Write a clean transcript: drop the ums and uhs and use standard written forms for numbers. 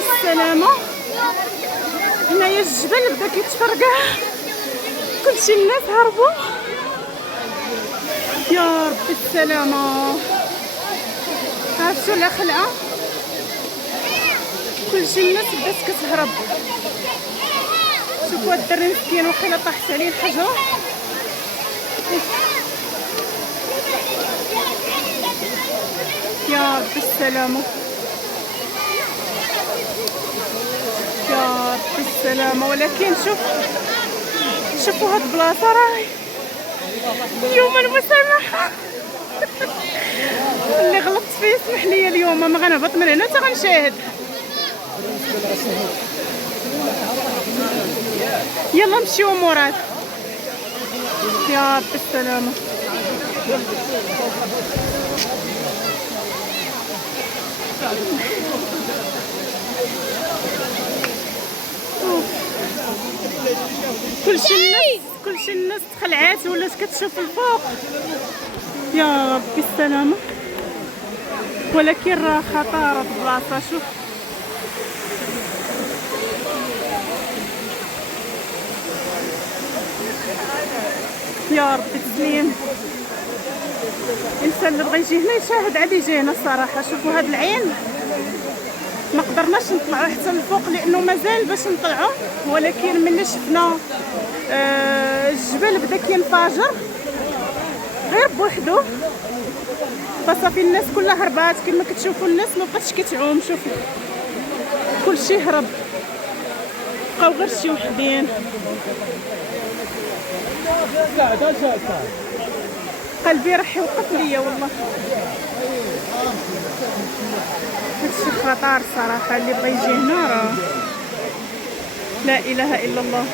بالسلامة. هنايا الجبل بدا كيتفرقع، كلشي الناس هربوا. يا ربي السلامة. عرفتو لا خلعة، كلشي الناس بدات كتهرب. شوفوا هاد الدري مسكين وقيلا طاحت عليه الحجرة. يا ربي السلامة، يا ربي السلامة. ولكن شوفوا هاد البلاصة راهي اليوم المسامحة. اللي غلطت فيه اسمح لي، اليوم ما غنهبط من هنا حتى غنشاهد. يلا نمشيو مراد. يا ربي السلامة. كلشي الناس تخلعات ولات كتشوف الفوق. يا ربي السلامة. ولكن راه خطيرة البلاصة. شوف يا ربي تسليم. الانسان اللي بغى يجي هنا يشاهد عاد يجي هنا الصراحه. شوفوا هاد العين ما قدرناش نطلعوا حتى للفوق لانه مازال باش نطلعوا، ولكن ملي شفنا الجبل بدا كينفجر غير بوحدو فصافي الناس كلها هربات. كما كتشوفوا الناس ما بقاتش كتعوم. شوفوا كلشي هرب، بقاو غير شي وحدين. قلبي راح يوقف ليا والله. هادشي خطر الصراحه. اللي بغى يجي هنا راه لا اله الا الله.